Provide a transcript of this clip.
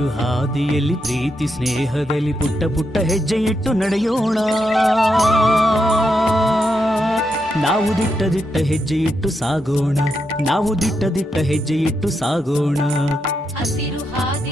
ಹಸಿರು ಹಾದಿಯಲ್ಲಿ ಪ್ರೀತಿ ಸ್ನೇಹದಲ್ಲಿ ಪುಟ್ಟ ಪುಟ್ಟ ಹೆಜ್ಜೆ ಇಟ್ಟು ನಡೆಯೋಣ. ನಾವು ದಿಟ್ಟ ದಿಟ್ಟ ಹೆಜ್ಜೆ ಇಟ್ಟು ಸಾಗೋಣ. ನಾವು ದಿಟ್ಟ ದಿಟ್ಟ ಹೆಜ್ಜೆ ಇಟ್ಟು ಸಾಗೋಣ. ಹಸಿರು ಹಾದಿ